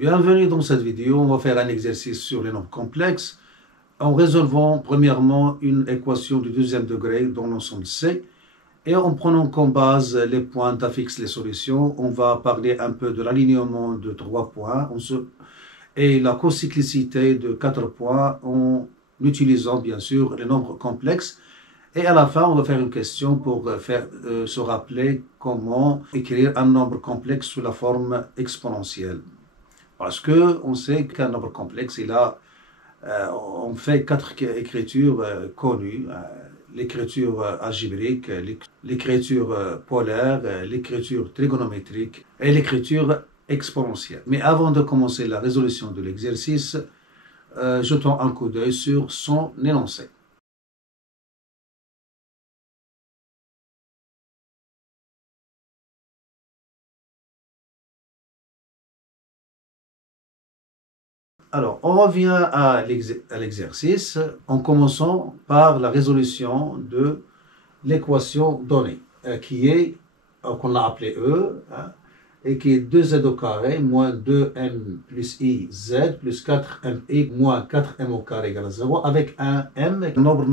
Bienvenue dans cette vidéo, on va faire un exercice sur les nombres complexes en résolvant premièrement une équation du deuxième degré dans l'ensemble C et en prenant comme base les points affixent les solutions. On va parler un peu de l'alignement de 3 points et la cocyclicité de 4 points en utilisant bien sûr les nombres complexes. Et à la fin, on va faire une question pour se rappeler comment écrire un nombre complexe sous la forme exponentielle. Parce qu'on sait qu'un nombre complexe, on fait 4 écritures connues. L'écriture algébrique, l'écriture polaire, l'écriture trigonométrique et l'écriture exponentielle. Mais avant de commencer la résolution de l'exercice, jetons un coup d'œil sur son énoncé. Alors, on revient à l'exercice en commençant par la résolution de l'équation donnée, qu'on a appelée E, et qui est 2z au carré moins 2m plus i z plus 4mi moins 4m au carré égale à 0, avec un m, un nombre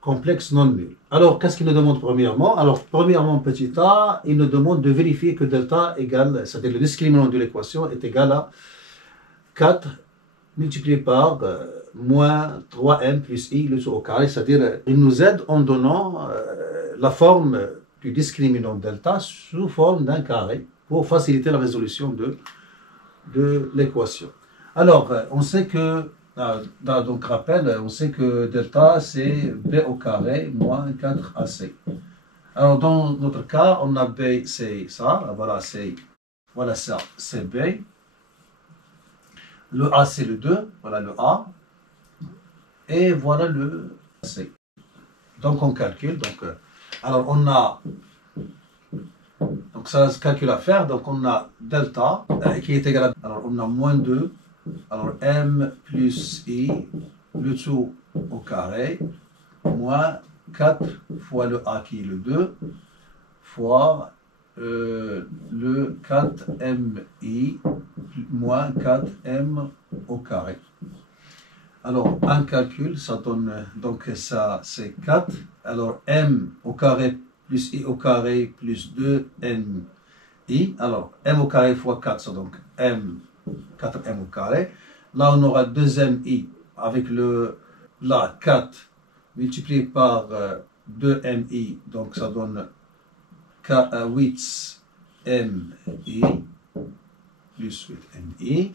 complexe non nul. Alors, qu'est-ce qu'il nous demande premièrement? Alors, premièrement, petit a, il nous demande de vérifier que delta égale, c'est-à-dire le discriminant de l'équation est égal à 4 multiplié par moins 3m plus i le tout au carré, c'est-à-dire il nous aide en donnant la forme du discriminant delta sous forme d'un carré pour faciliter la résolution de l'équation. Alors, on sait que, donc rappel, on sait que delta c'est b au carré moins 4ac. Alors dans notre cas, on a b, c'est ça, voilà ça, c'est b. Le A, c'est le 2, voilà le A, et voilà le C. Donc on calcule, alors on a, donc ça c'est calcul à faire, donc on a delta qui est égal à, alors on a moins 2, alors M plus I, le tout au carré, moins 4 fois le A qui est le 2, fois le 4mi moins 4m au carré. Alors, un calcul, ça donne, donc ça c'est 4. Alors, m au carré plus i au carré plus 2mi. Alors, m au carré fois 4, ça donc 4m au carré. Là, on aura 2mi avec là, 4 multiplié par 2mi, donc ça donne 8mi plus 8mi,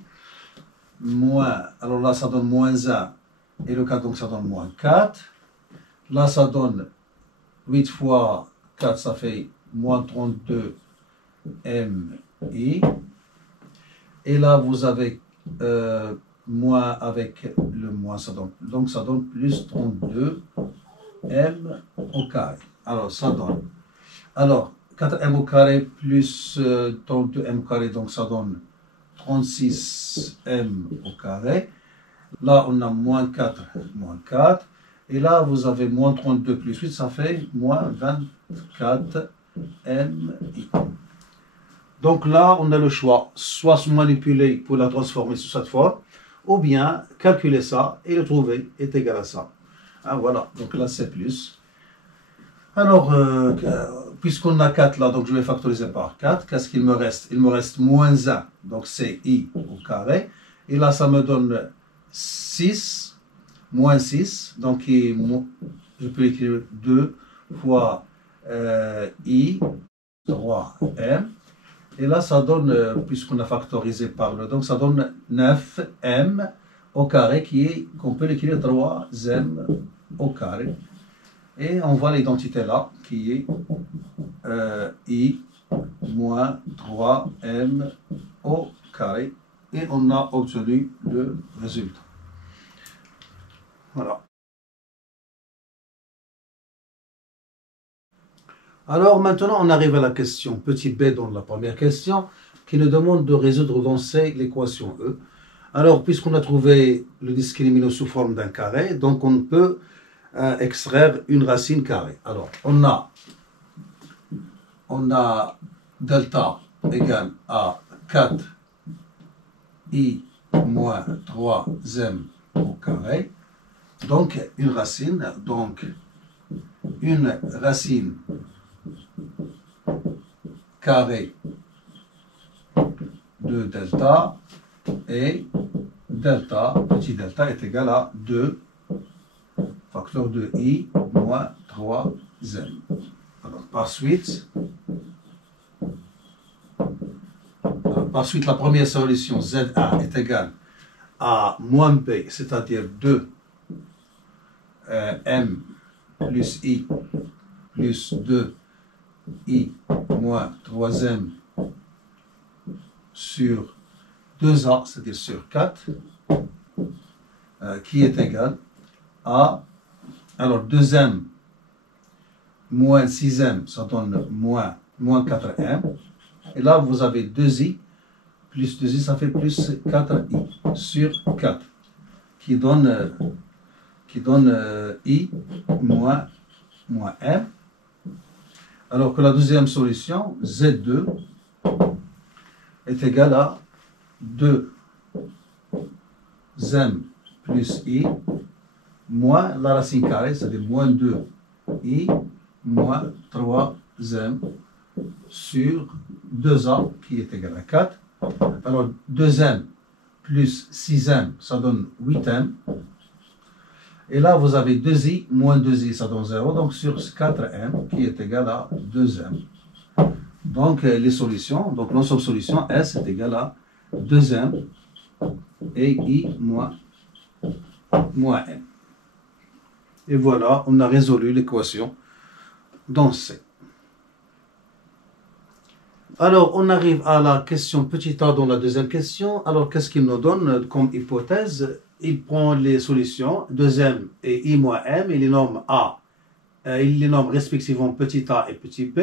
moins, alors là ça donne moins 1, et le 4 donc ça donne moins 4, là ça donne 8 fois 4 ça fait moins 32mi, et là vous avez moins avec le moins, donc ça donne plus 32m au carré. Alors ça donne, alors 4m au carré plus 32m au carré, donc ça donne 36m au carré. Là, on a moins 4, et là, vous avez moins 32 plus 8, ça fait moins 24mi. Donc là, on a le choix, soit se manipuler pour la transformer sous cette forme, ou bien calculer ça et le trouver est égal à ça. Voilà, donc là, c'est plus. Alors, puisqu'on a 4 là, donc je vais factoriser par 4. Qu'est-ce qu'il me reste? Il me reste moins 1, donc c'est i au carré. Et là, ça me donne 6, moins 6. Donc, je peux écrire 2 fois i, 3m. Et là, ça donne, puisqu'on a factorisé par le, donc ça donne 9m au carré, qu'on peut l'écrire 3m au carré. Et on voit l'identité là, qui est i moins 3m au carré. Et on a obtenu le résultat. Voilà. Alors maintenant, on arrive à la question petit b dans la première question, qui nous demande de résoudre dans C l'équation E. Alors, puisqu'on a trouvé le discriminant sous forme d'un carré, donc on peut extraire une racine carrée. Alors, on a delta égale à 4 I moins 3m au carré. Donc, une racine carrée de delta, et delta, petit delta, est égal à 2 facteur de I moins 3m. Alors, par suite, la première solution ZA est égale à moins B, c'est-à-dire 2 M plus I plus 2 I moins 3M sur 2A, c'est-à-dire sur 4, qui est égal à, alors 2M moins 6M, ça donne moins 4M, et là vous avez 2I, plus 2i, ça fait plus 4i sur 4, qui donne i moins m. Alors que la deuxième solution, Z2, est égale à 2m plus i moins la racine carrée, c'est-à-dire moins 2i moins 3m sur 2a, qui est égal à 4. Alors 2m plus 6m, ça donne 8m. Et là, vous avez 2i moins 2i, ça donne 0. Donc sur 4m, qui est égal à 2m. Donc les solutions, donc l'ensemble solution S est égal à 2m et i moins m. Et voilà, on a résolu l'équation dans C. Alors, on arrive à la question petit a dans la deuxième question. Alors, qu'est-ce qu'il nous donne comme hypothèse? Il prend les solutions 2m et i moins m, et les nomme a, il les nomme respectivement petit a et petit b,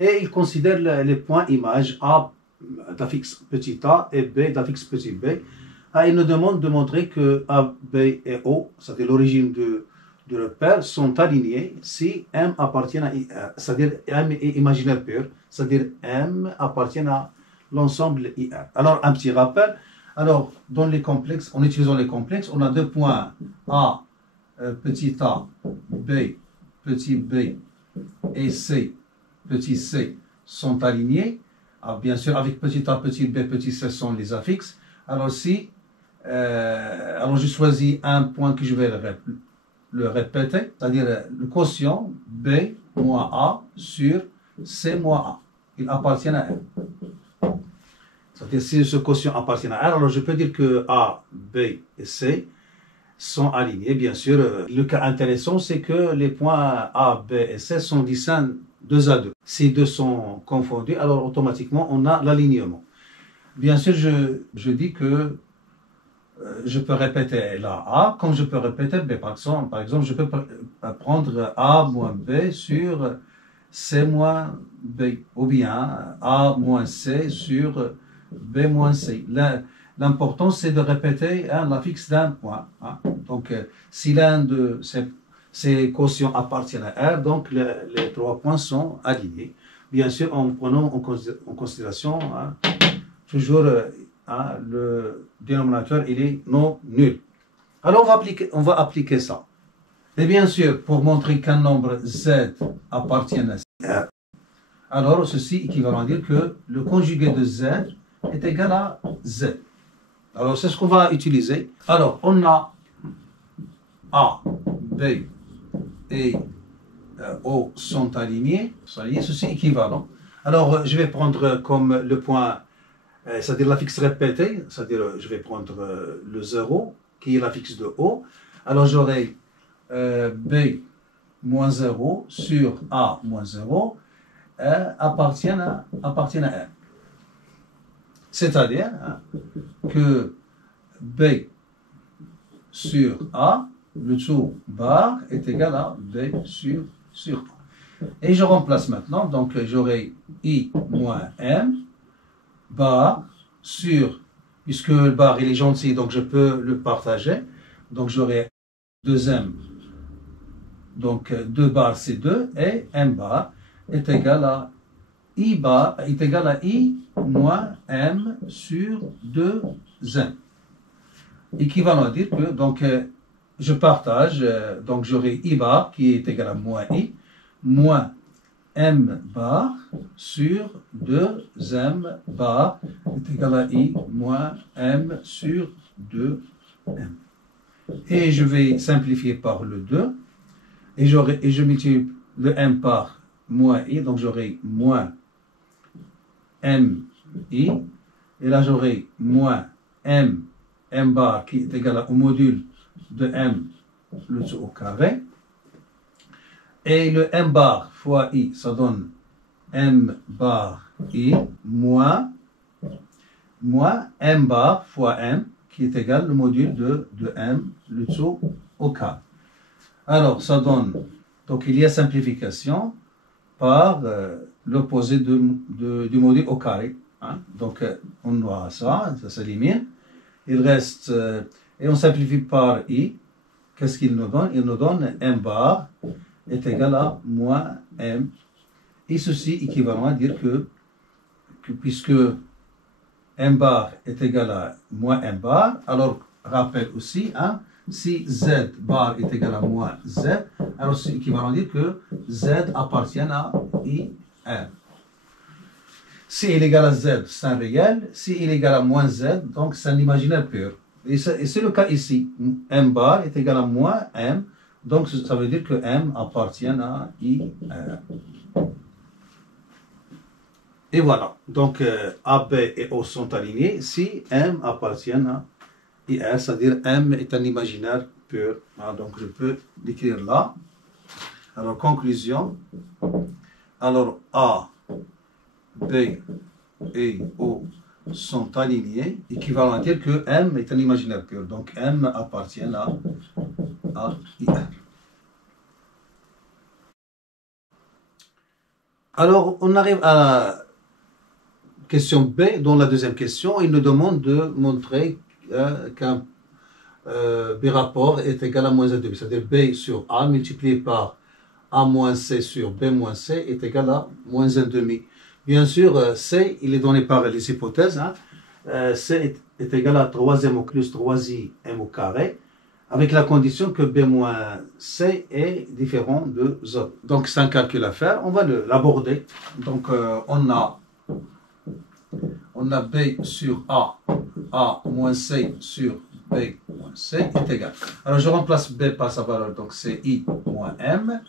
et il considère les points images a d'affixe petit a et b d'affixe petit b. Et il nous demande de montrer que a, b et o, c'est-à-dire l'origine du repère, sont alignés si m appartient à IR, c'est-à-dire m est imaginaire pur, c'est-à-dire m appartient à l'ensemble IR. Alors, un petit rappel. Alors, dans les complexes, en utilisant les complexes, on a deux points A, petit a, B, petit b, et C, petit c, sont alignés. Alors, bien sûr, avec petit a, petit b, petit c sont les affixes. Alors, alors je choisis un point que je vais le répéter, c'est-à-dire le quotient B moins A sur C moins A. Il appartient à M. C'est-à-dire si ce quotient appartient à R, alors je peux dire que A, B et C sont alignés. Bien sûr, le cas intéressant, c'est que les points A, B et C sont distincts 2 à 2. Si deux sont confondus, alors automatiquement on a l'alignement. Bien sûr, je dis que je peux répéter la A comme je peux répéter B. Par exemple, je peux prendre A moins B sur C moins B, ou bien A moins C sur B moins C. L'important, c'est de répéter l'affixe d'un point. Donc, si l'un de ces quotients appartient à R, donc les trois points sont alignés. Bien sûr, en prenant en considération toujours le dénominateur, il est non nul. Alors, on va appliquer ça. Et bien sûr, pour montrer qu'un nombre Z appartient à R, alors ceci équivalent à dire que le conjugué de Z est égal à Z. Alors, c'est ce qu'on va utiliser. Alors, on a A, B et O sont alignés. Ceci est équivalent. Alors, je vais prendre comme le point, c'est-à-dire l'affixe répété, c'est-à-dire je vais prendre le 0, qui est l'affixe de O. Alors, j'aurai B moins 0 sur A moins 0 appartient à R. C'est-à-dire que B sur A, le tout bar, est égal à B sur A. Et je remplace maintenant, donc j'aurai I moins M, bar sur, puisque le bar il est gentil, donc je peux le partager, donc j'aurai 2M, donc 2 bar c'est 2, et M bar est égal à I bar, est égal à I moins M sur 2 m. Équivalent à dire que, donc, je partage, donc j'aurai I bar qui est égal à moins I, moins M bar sur 2M bar est égal à I moins M sur 2M. Et je vais simplifier par le 2, et je multiplie le M par moins I, donc j'aurai moins MI, et là j'aurai moins M bar qui est égal au module de M le tout au carré. Et le M bar fois I, ça donne M bar I moins M bar fois M, qui est égal au module de M le tout au carré. Alors, ça donne, donc il y a simplification par l'opposé du module au carré. Hein? Donc, on aura ça s'élimine. Il reste, et on simplifie par I. Qu'est-ce qu'il nous donne? Il nous donne M bar est égal à moins M. Et ceci équivalent à dire que puisque M bar est égal à moins M bar, alors rappel aussi, hein, si Z bar est égal à moins Z, alors c'est équivalent à dire que Z appartient à IR. Si il est égal à Z, c'est un réel. Si il est égal à moins Z, donc c'est un imaginaire pur. Et c'est le cas ici. M bar est égal à moins M. Donc ça veut dire que M appartient à IR. Et voilà. Donc A, B et O sont alignés si M appartient à IR, c'est-à-dire M est un imaginaire pur. Alors, donc je peux l'écrire là. Alors conclusion. Alors A, B et O sont alignés, équivalent à dire que M est un imaginaire pur. Donc M appartient à IR. Alors on arrive à la question B, dans la deuxième question, il nous demande de montrer qu'un B rapport est égal à moins 1,5. C'est-à-dire B sur A multiplié par A moins C sur B moins C est égal à moins 1,5. Bien sûr, C, il est donné par les hypothèses. Hein. C est égal à 3M plus 3I M au carré, avec la condition que B moins C est différent de 0. Donc, c'est un calcul à faire. On va l'aborder. Donc, on a B sur A moins C sur B moins C est égal. Alors, je remplace B par sa valeur, donc c'est I moins M,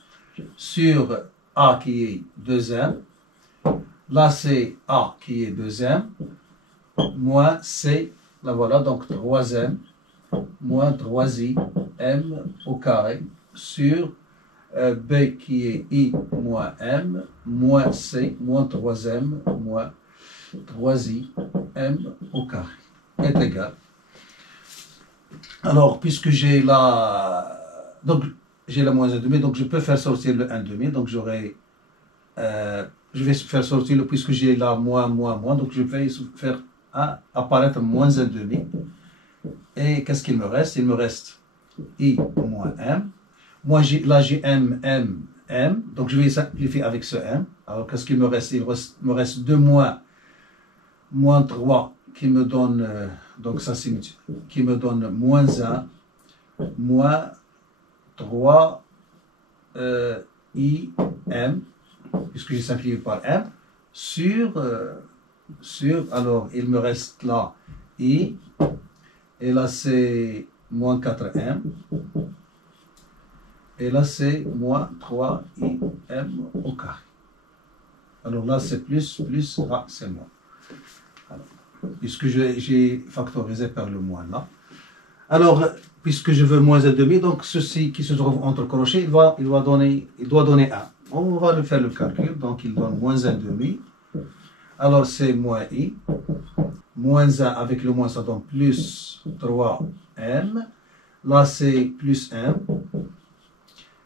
sur A qui est 2M. Là, c'est A qui est 2M, moins C, là voilà, donc 3M, moins 3I, M au carré, sur B qui est I moins M, moins C, moins 3M, moins 3I, M au carré, est égal. Alors, puisque j'ai la... Donc, j'ai la moins 1,5, donc je peux faire sortir le 1,5, donc j'aurai... je vais faire sortir, puisque j'ai là moins, donc je vais faire apparaître moins 1,5. Et qu'est-ce qu'il me reste? Il me reste I moins M. Moi, là, j'ai M, donc je vais simplifier avec ce M. Alors, qu'est-ce qu'il me reste? Il me reste 2 moins 3 qui me donne, donc ça c'est qui me donne moins 1, moins 3 I M, puisque j'ai simplifié par M, sur, alors il me reste là I, et là c'est moins 4M, et là c'est moins 3IM au carré. Alors là c'est plus, là c'est moins. Alors, puisque j'ai factorisé par le moins là. Alors, puisque je veux moins 1,5, donc ceci qui se trouve entre crochets, il doit donner 1. On va faire le calcul, donc il donne moins 1,5. Alors c'est moins I. Moins 1 avec le moins, ça donne plus 3M. Là c'est plus M.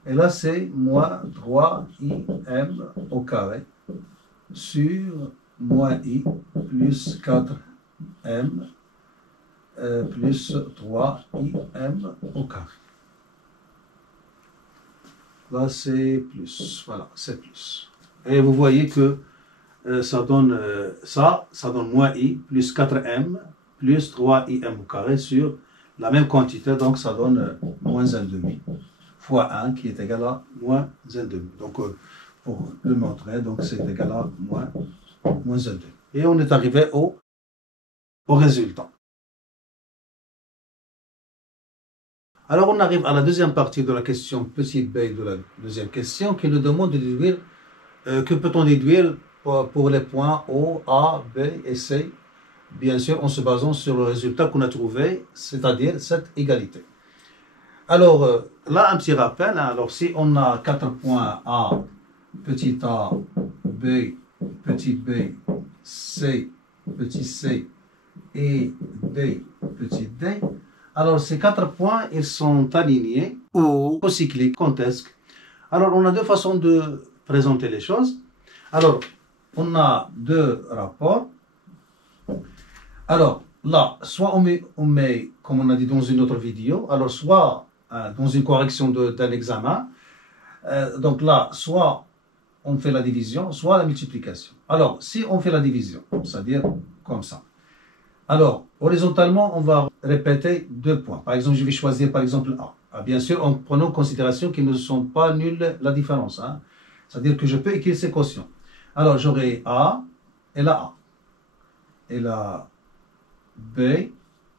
Et là c'est moins 3IM au carré sur moins I plus 4M plus 3IM au carré. Là c'est plus, voilà, c'est plus. Et vous voyez que ça donne moins I plus 4M plus 3im au carré sur la même quantité, donc ça donne moins 1,5 fois 1 qui est égal à moins 1,5. Donc pour le montrer, donc c'est égal à moins 1,5. Et on est arrivé au résultat. Alors on arrive à la deuxième partie de la question petit b de la deuxième question qui nous demande de déduire que peut-on déduire pour les points O, A, B et C, bien sûr en se basant sur le résultat qu'on a trouvé, c'est-à-dire cette égalité. Alors là un petit rappel, hein, alors si on a 4 points A, petit a, B, petit b, C, petit c et D, petit d, alors ces 4 points ils sont alignés ou cocycliques, contesques. Alors on a deux façons de présenter les choses. Alors on a deux rapports. Alors là, soit on met, comme on a dit dans une autre vidéo, alors soit dans une correction d'un examen, donc là, soit on fait la division, soit la multiplication. Alors, si on fait la division, c'est-à-dire comme ça, alors, horizontalement, on va répéter 2 points. Par exemple, je vais choisir par exemple A. Bien sûr, en prenant en considération qu'ils ne sont pas nuls la différence. Hein. C'est-à-dire que je peux écrire ces quotients. Alors, j'aurai A et la A. Et la B et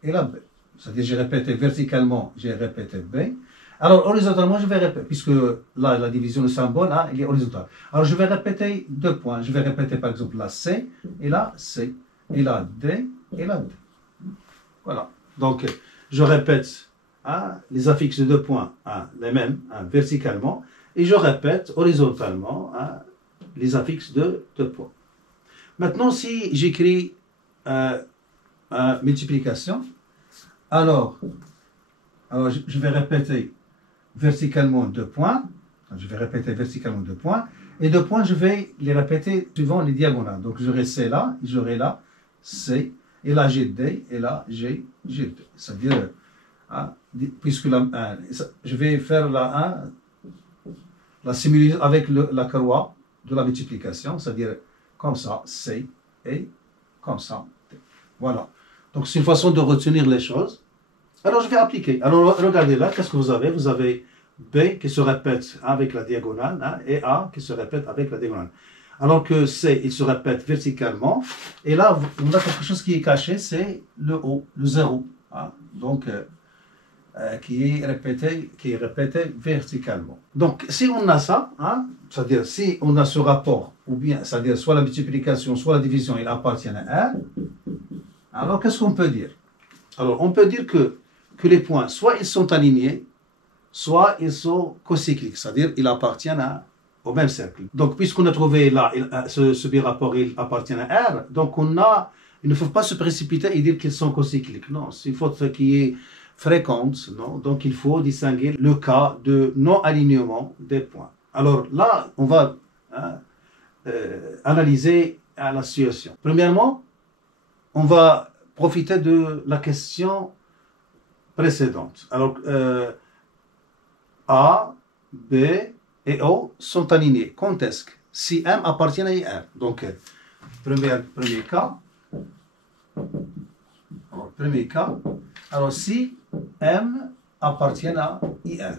la B. C'est-à-dire j'ai répété verticalement, j'ai répété B. Alors, horizontalement, je vais répéter, puisque là, la division, le symbole, hein, il est horizontal. Alors, je vais répéter 2 points. Je vais répéter par exemple la C et la C. Et la D et la D. Voilà. Donc, je répète hein, les affixes de 2 points, hein, les mêmes, hein, verticalement, et je répète horizontalement hein, les affixes de 2 points. Maintenant, si j'écris multiplication, alors je vais répéter verticalement 2 points, je vais répéter verticalement 2 points, et 2 points, je vais les répéter suivant les diagonales. Donc, j'aurai C là, j'aurai là, C, et là j'ai D, et là j'ai D. C'est-à-dire, hein, puisque je vais faire la simulation avec la courroie de la multiplication, c'est-à-dire comme ça, C, et comme ça, D. Voilà. Donc c'est une façon de retenir les choses. Alors je vais appliquer. Alors regardez là, qu'est-ce que vous avez? Vous avez B qui se répète avec la diagonale, hein, et A qui se répète avec la diagonale. Alors que C, il se répète verticalement. Et là, on a quelque chose qui est caché, c'est le O, le 0. Hein, donc, qui est répété verticalement. Donc, si on a ça, hein, c'est-à-dire si on a ce rapport, ou bien, c'est-à-dire soit la multiplication, soit la division, il appartient à R, alors qu'est-ce qu'on peut dire? Alors, on peut dire que les points, soit ils sont alignés, soit ils sont cocycliques, c'est-à-dire ils appartiennent au même cercle. Donc, puisqu'on a trouvé là, ce birapport, il appartient à R, donc il ne faut pas se précipiter et dire qu'ils sont cocycliques. Non, c'est une faute qui est fréquente. Non? Donc, il faut distinguer le cas de non-alignement des points. Alors là, on va analyser la situation. Premièrement, on va profiter de la question précédente. Alors, A, B et O sont alignés, contesques, si M appartient à IR. Donc, premier cas. Alors, premier cas. Alors, si M appartient à IR.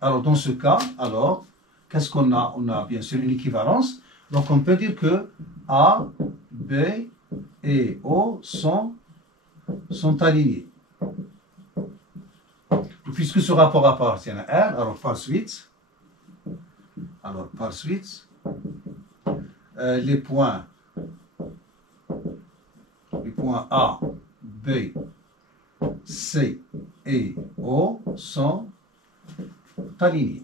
Alors, dans ce cas, alors, qu'est-ce qu'on a? On a bien sûr une équivalence. Donc, on peut dire que A, B et O sont alignés. Puisque ce rapport appartient à R, alors par suite, les points A, B, C et O sont alignés.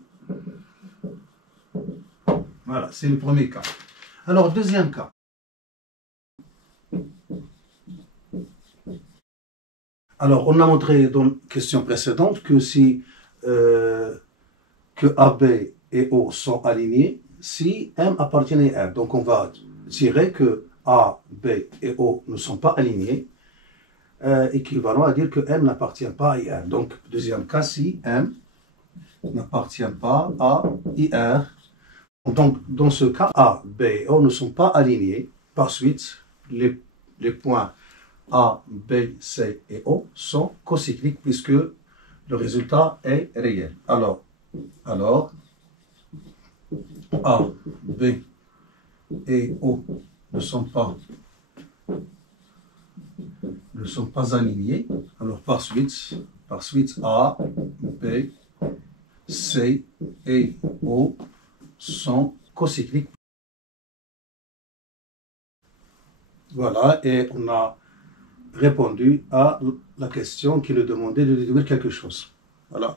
Voilà, c'est le premier cas. Alors, deuxième cas. Alors, on a montré dans la question précédente que si que AB et O sont alignés, si M appartient à R. Donc, on va tirer que A, B et O ne sont pas alignés, équivalent à dire que M n'appartient pas à IR. Donc, deuxième cas, si M n'appartient pas à IR. Donc, dans ce cas, A, B et O ne sont pas alignés. Par suite, les points A, B, C et O sont cocycliques puisque le résultat est réel. Alors A, B et O ne sont pas alignés. Alors par suite A, B, C et O sont cocycliques. Voilà, et on a répondu à la question qui nous demandait de déduire quelque chose. Voilà.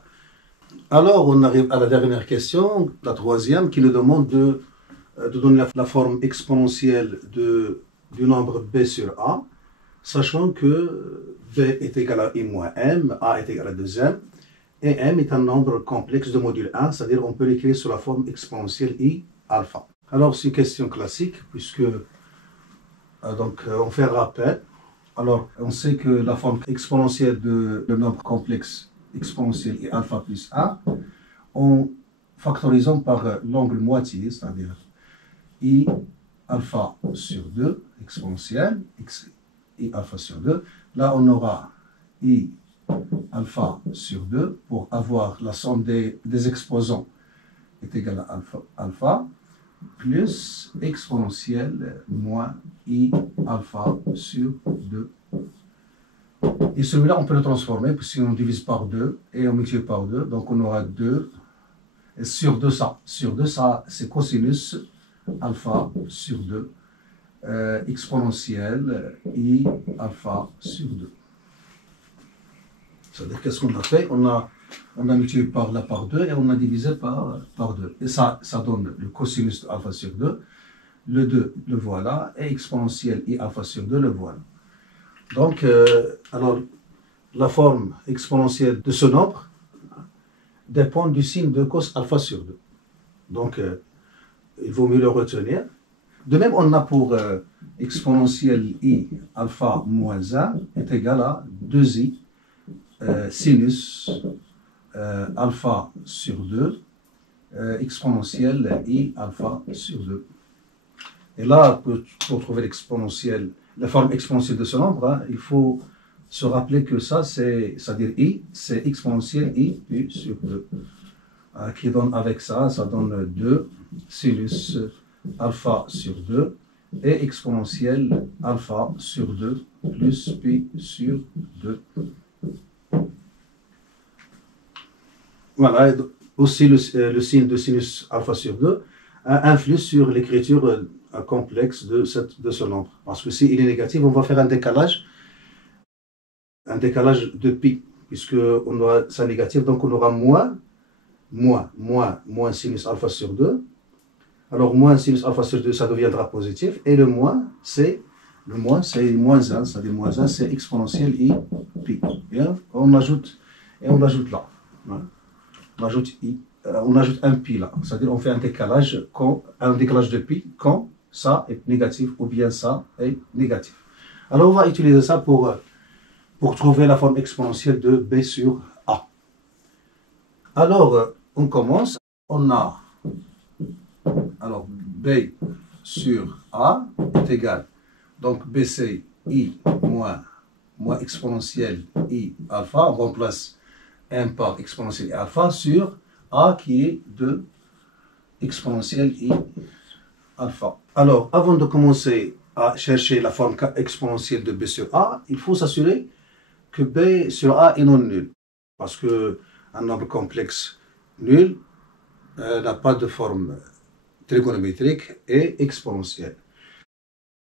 Alors, on arrive à la dernière question, la troisième, qui nous demande de donner la forme exponentielle du nombre b sur a, sachant que b est égal à i moins m, a est égal à 2m, et m est un nombre complexe de module 1, c'est-à-dire on peut l'écrire sous la forme exponentielle i alpha. Alors, c'est une question classique, puisque on fait un rappel. Alors, on sait que la forme exponentielle de nombre complexe exponentielle i alpha plus 1, en factorisant par l'angle moitié, c'est-à-dire i alpha sur 2 exponentielle, i alpha sur 2. Là, on aura i alpha sur 2 pour avoir la somme des exposants est égale à alpha plus exponentielle moins i alpha sur 2. Et celui-là, on peut le transformer, puisque on divise par 2 et on multiplie par 2. Donc, on aura 2 et sur 2, ça c'est cosinus alpha sur 2 exponentielle i alpha sur 2. C'est-à-dire, qu'est-ce qu'on a fait? On a multiplié par 2 et on a divisé par 2. Et ça donne le cosinus de alpha sur 2. Le 2, le voilà. Et exponentielle i alpha sur 2, le voilà. Donc, alors, la forme exponentielle de ce nombre dépend du signe de cos alpha sur 2. Donc, il vaut mieux le retenir. De même, on a pour exponentielle i alpha moins 1 est égal à 2i sinus alpha sur 2 exponentielle i alpha sur 2. Et là, pour trouver la forme exponentielle de ce nombre, il faut se rappeler que ça, c'est-à-dire i, c'est exponentielle i pu sur 2. Qui donne avec ça donne 2 sinus alpha sur 2 et exponentielle alpha sur 2 plus pi sur 2. Voilà, aussi le signe de sinus alpha sur 2 influe sur l'écriture complexe de ce nombre. Parce que s'il est négatif, on va faire un décalage de pi, puisqu'on aura ça négatif, donc on aura moins sinus alpha sur 2. Alors, moins sinus alpha sur 2, ça deviendra positif, et le moins, c'est moins 1, c'est-à-dire moins 1, c'est exponentielle i pi. Bien, on ajoute là. Hein. On ajoute un pi là, c'est-à-dire on fait un décalage de pi quand ça est négatif ou bien ça est négatif. Alors on va utiliser ça pour trouver la forme exponentielle de b sur a. Alors on commence, on a b sur a est égal, donc bc i moins exponentielle i alpha, on remplace 1 par exponentielle i alpha sur a qui est de exponentielle i alpha. Alors, avant de commencer à chercher la forme exponentielle de b sur a, il faut s'assurer que b sur a est non nul. Parce qu'un nombre complexe nul n'a pas de forme trigonométrique et exponentielle.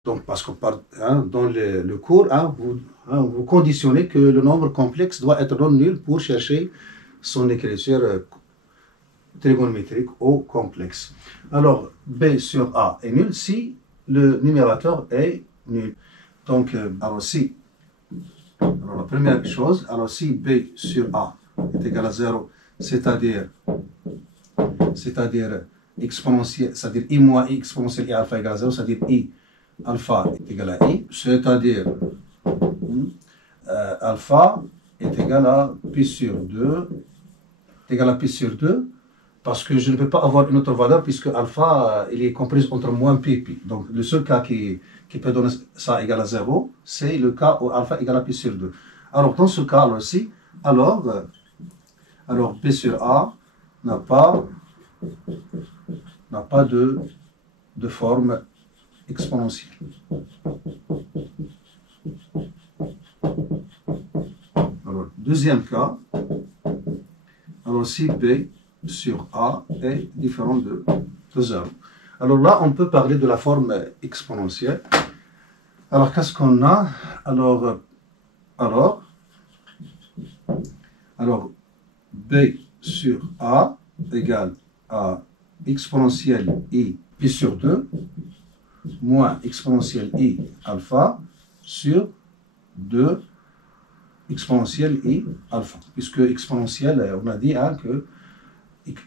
Donc, parce qu'on parle dans le cours, vous conditionnez que le nombre complexe doit être non nul pour chercher son écriture trigonométrique ou complexe. Alors, b sur a est nul si le numérateur est nul. Donc, la première chose, si b sur a est égal à 0, c'est-à-dire exponentielle, c'est-à-dire i moins i exponentielle i alpha égale à 0, c'est-à-dire i alpha est égal à i, c'est-à-dire alpha est égal à pi sur 2, Parce que je ne peux pas avoir une autre valeur puisque alpha, il est compris entre moins pi et pi. Donc, le seul cas qui peut donner ça égal à 0, c'est le cas où alpha égale à pi sur 2. Alors, dans ce cas-ci, alors P sur A n'a pas de forme exponentielle. Alors, deuxième cas, alors si P sur A est différent de 0. Alors là, on peut parler de la forme exponentielle. Alors, qu'est-ce qu'on a? Alors, B sur A égale à exponentielle I pi sur 2 moins exponentielle I alpha sur 2 exponentielle I alpha. Puisque exponentielle, on a dit que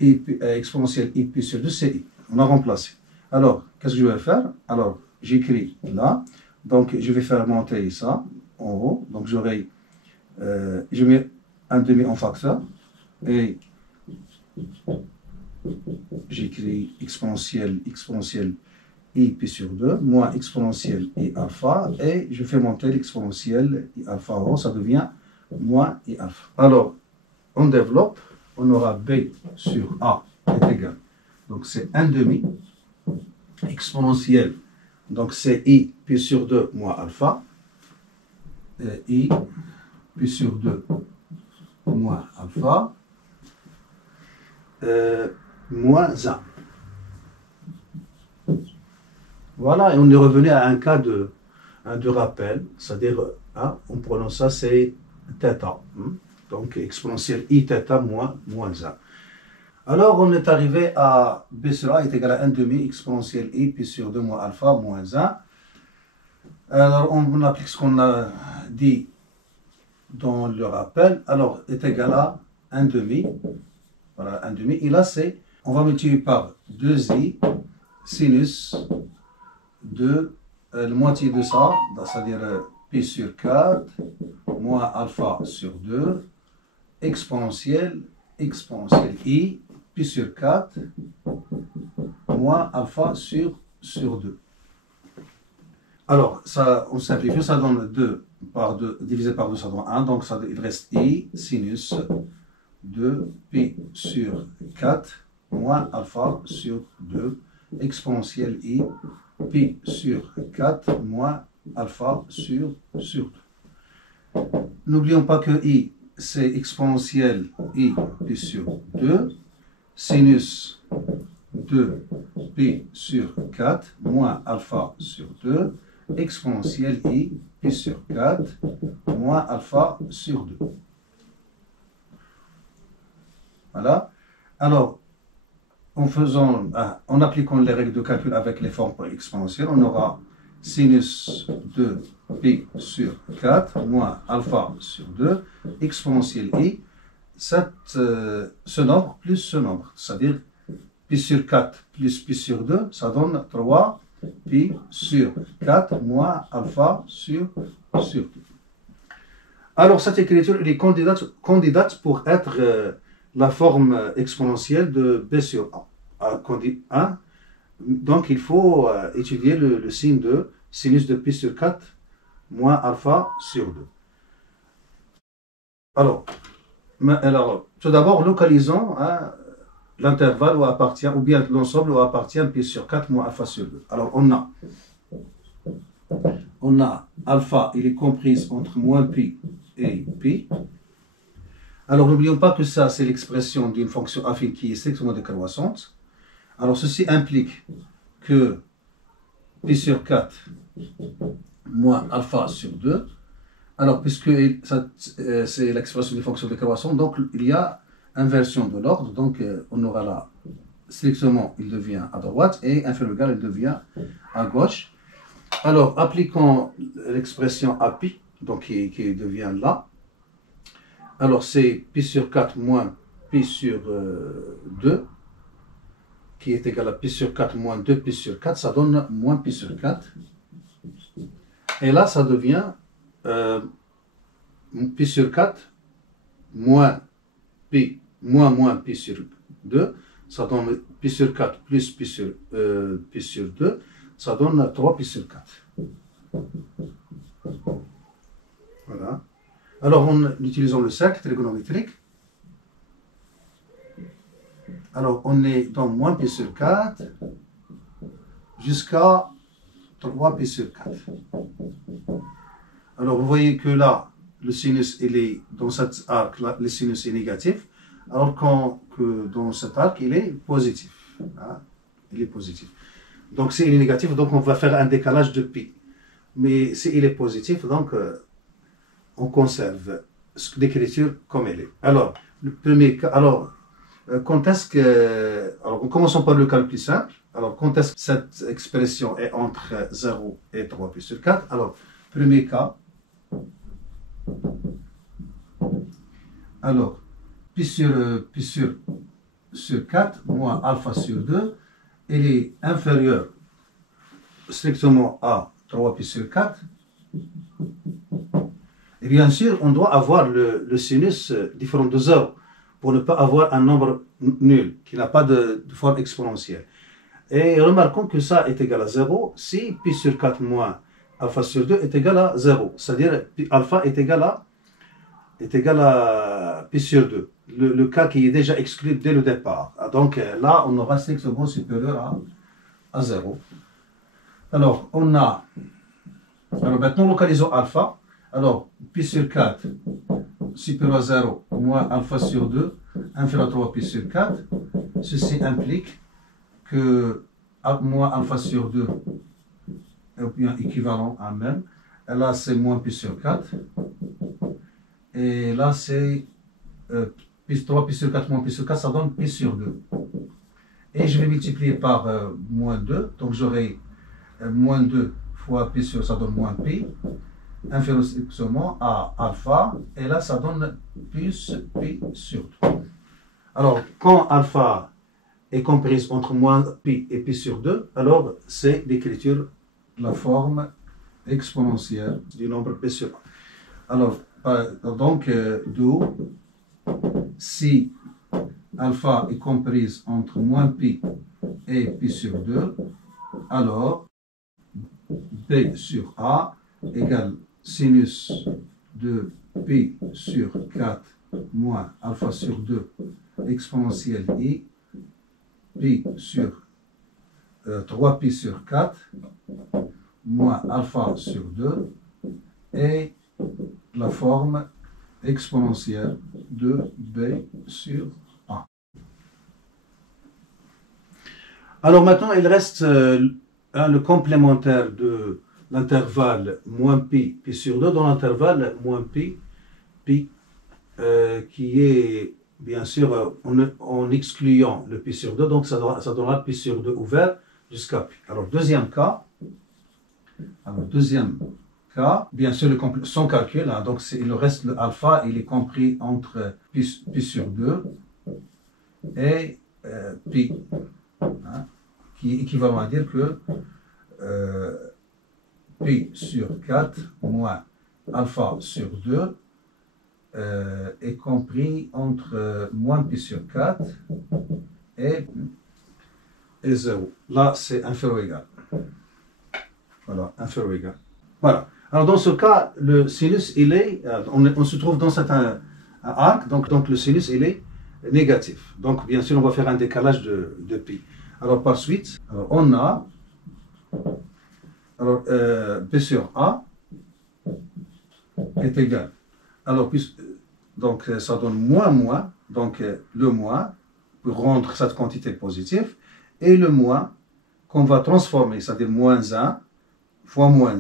exponentielle I pi sur 2, c'est I. On a remplacé. Alors, qu'est-ce que je vais faire? Alors, j'écris là. Donc, je vais faire monter ça en haut. Donc, j'aurai, je mets un demi en facteur. Et j'écris exponentielle I pi sur 2, moins exponentielle I alpha. Et je fais monter l'exponentielle I alpha en haut. Ça devient moins I alpha. Alors, on développe. On aura B sur A est égal. Donc, c'est 1 demi exponentielle. Donc, c'est I pi sur 2 moins alpha. I pi sur 2 moins alpha. Moins 1. Voilà, et on est revenu à un cas de rappel, c'est-à-dire, on prononce ça, c'est θ. Donc, exponentielle I θ moins 1. Alors, on est arrivé à B sur A est égal à 1 demi exponentielle I pi sur 2 moins alpha moins 1. Alors, on applique ce qu'on a dit dans le rappel. Alors, est égal à 1 demi. Voilà, 1 demi. Et là, on va multiplier par 2i sinus de la moitié de ça, c'est-à-dire pi sur 4 moins alpha sur 2 exponentielle I pi sur 4 moins alpha sur 2. Alors, ça, on simplifie, ça donne 2 par 2, divisé par 2, ça donne 1, donc ça, il reste I sinus de pi sur 4 moins alpha sur 2 exponentielle I pi sur 4 moins alpha sur 2. N'oublions pas que I, c'est exponentielle I pi sur 2, sinus de pi sur 4 moins alpha sur 2, exponentielle I pi sur 4 moins alpha sur 2. Voilà. Alors, en appliquant les règles de calcul avec les formes exponentielles, on aura sinus de pi sur 4 moins alpha sur 2 exponentielle I, ce nombre plus ce nombre, c'est-à-dire pi sur 4 plus pi sur 2, ça donne 3 pi sur 4 moins alpha sur 2. Alors, cette écriture elle est candidate pour être la forme exponentielle de B sur A. Donc, il faut étudier le signe de sinus de pi sur 4 moins alpha sur 2. Alors tout d'abord, localisons l'intervalle où appartient, ou bien l'ensemble où appartient pi sur 4 moins alpha sur 2. Alors, on a alpha, il est compris entre moins pi et pi. Alors, n'oublions pas que ça, c'est l'expression d'une fonction affine qui est strictement décroissante. Alors, ceci implique que pi sur 4 moins alpha sur 2, alors, puisque c'est l'expression d'une fonction décroissante, donc il y a inversion de l'ordre, donc on aura là, strictement, il devient à droite, et inférieur égal, il devient à gauche. Alors, appliquons l'expression à pi, donc qui devient là. Alors, c'est pi sur 4 moins pi sur 2, qui est égal à pi sur 4 moins 2 pi sur 4, ça donne moins pi sur 4. Et là, ça devient pi sur 4 moins pi sur 2, ça donne pi sur 4 plus pi sur 2, ça donne 3 pi sur 4. Voilà. Alors, en utilisant le cercle trigonométrique, alors on est dans moins pi sur 4 jusqu'à 3 pi sur 4. Alors, vous voyez que là, le sinus, il est dans cet arc, là, le sinus est négatif, alors que dans cet arc, il est positif. Hein? Il est positif. Donc, s'il est négatif, donc on va faire un décalage de pi. Mais s'il est positif, donc on conserve l'écriture comme elle est. Alors, le premier cas, alors, quand est-ce que, alors, commençons par le calcul simple. Alors, quand est-ce que cette expression est entre 0 et 3 pi sur 4? Alors, premier cas. Alors, pi sur 4 moins alpha sur 2, il est inférieur strictement à 3 pi sur 4. Et bien sûr, on doit avoir le sinus différent de 0 pour ne pas avoir un nombre nul qui n'a pas de forme exponentielle. Et remarquons que ça est égal à 0 si pi sur 4 moins alpha sur 2 est égal à 0. C'est-à-dire alpha est égal à pi sur 2. Le cas qui est déjà exclu dès le départ. Donc là, on aura strictement supérieur à 0. Alors, alors maintenant, localisons alpha. Alors, pi sur 4 supérieur à 0 moins alpha sur 2 inférieur à 3 pi sur 4. Ceci implique que moins alpha sur 2 est bien équivalent à même. Et là, c'est moins pi sur 4. Et là, c'est 3 pi sur 4 moins pi sur 4, ça donne pi sur 2. Et je vais multiplier par moins 2. Donc, j'aurai moins 2 fois pi sur, ça donne moins pi. Inférieur strictement à alpha. Et là, ça donne plus pi sur 2. Alors, quand alpha est comprise entre moins pi et pi sur 2, alors c'est l'écriture, la forme exponentielle du nombre pi sur 1. Alors, donc, d'où, si alpha est comprise entre moins pi et pi sur 2, alors b sur a égale sinus de pi sur 4 moins alpha sur 2 exponentielle i, pi sur 3 pi sur 4 moins alpha sur 2 et la forme exponentielle de b sur a. Alors maintenant, il reste le complémentaire de l'intervalle moins pi, pi sur 2 dans l'intervalle moins pi, pi, qui est bien sûr en excluant le pi sur 2, donc ça donnera pi sur 2 ouvert jusqu'à pi. Alors deuxième cas, bien sûr son calcul, hein, donc le reste, le alpha, il est compris entre pi sur 2 et pi, hein, qui est équivalent à dire que pi sur 4 moins alpha sur 2 est compris entre moins pi sur 4 et 0. Là, c'est inférieur ou égal. Voilà, inférieur ou égal. Voilà. Alors, dans ce cas, le sinus, il est, on se trouve dans cet arc, donc le sinus, il est négatif. Donc, bien sûr, on va faire un décalage de pi. Alors, par suite, on a P sur A est égal. Alors, donc ça donne moins, donc le moins pour rendre cette quantité positive, et le moins qu'on va transformer, c'est-à-dire moins 1 fois moins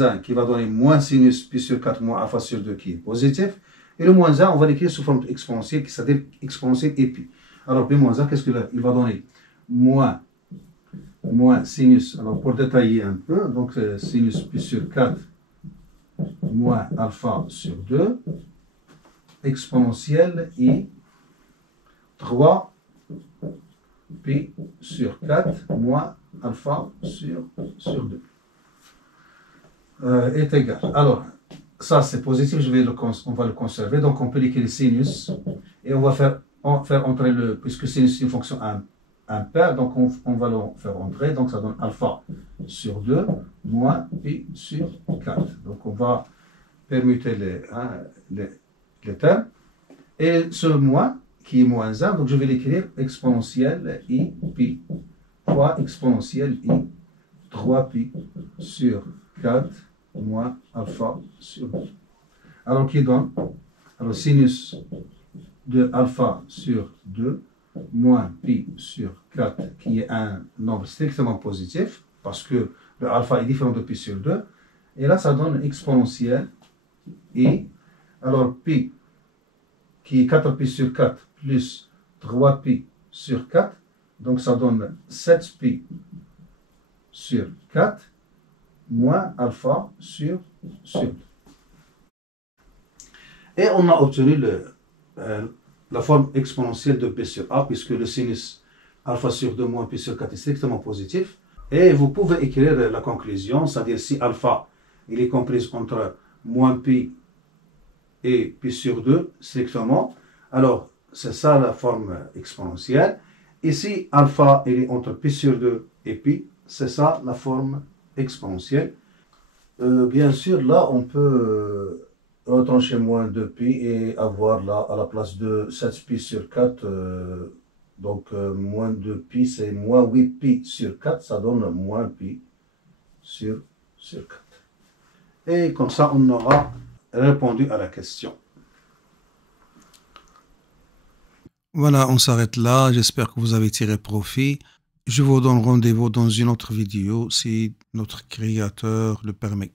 1 qui va donner moins sinus pi sur 4 moins alpha sur 2 qui est positif, et le moins 1, on va l'écrire sous forme exponentielle, c'est-à-dire exponentielle et pi. Alors, P moins 1, qu'est-ce qu'il va donner? Moins sinus, alors pour détailler un peu, donc sinus pi sur 4 moins alpha sur 2 exponentielle i 3 pi sur 4 moins alpha sur 2 est égal. Alors, ça c'est positif, on va le conserver, donc on peut l'écrire sinus et on faire entrer puisque c'est une fonction impaire, donc on va le faire entrer, donc ça donne alpha sur 2 moins pi sur 4. Donc on va permuter les termes. Et ce moins, qui est moins 1, donc je vais l'écrire exponentielle i pi fois exponentielle i 3pi sur 4 moins alpha sur 2. Alors qui donne sinus de alpha sur 2 moins pi sur 4, qui est un nombre strictement positif, parce que le alpha est différent de pi sur 2. Et là, ça donne exponentielle i. Alors pi, qui est 4pi sur 4, plus 3pi sur 4, donc ça donne 7pi sur 4, moins alpha sur 2. Et on a obtenu la forme exponentielle de p sur a, puisque le sinus alpha sur 2 moins pi sur 4 est strictement positif. Et vous pouvez écrire la conclusion, c'est-à-dire si alpha il est compris entre moins pi et pi sur 2 strictement, alors c'est ça la forme exponentielle. Et si alpha il est entre pi sur 2 et pi, c'est ça la forme exponentielle. Bien sûr, là on peut retrancher moins 2pi et avoir là à la place de 7pi sur 4, donc moins 2pi c'est moins 8pi sur 4, ça donne moins pi sur 4. Et comme ça on aura répondu à la question. Voilà, on s'arrête là. J'espère que vous avez tiré profit. Je vous donne rendez-vous dans une autre vidéo si notre créateur le permet.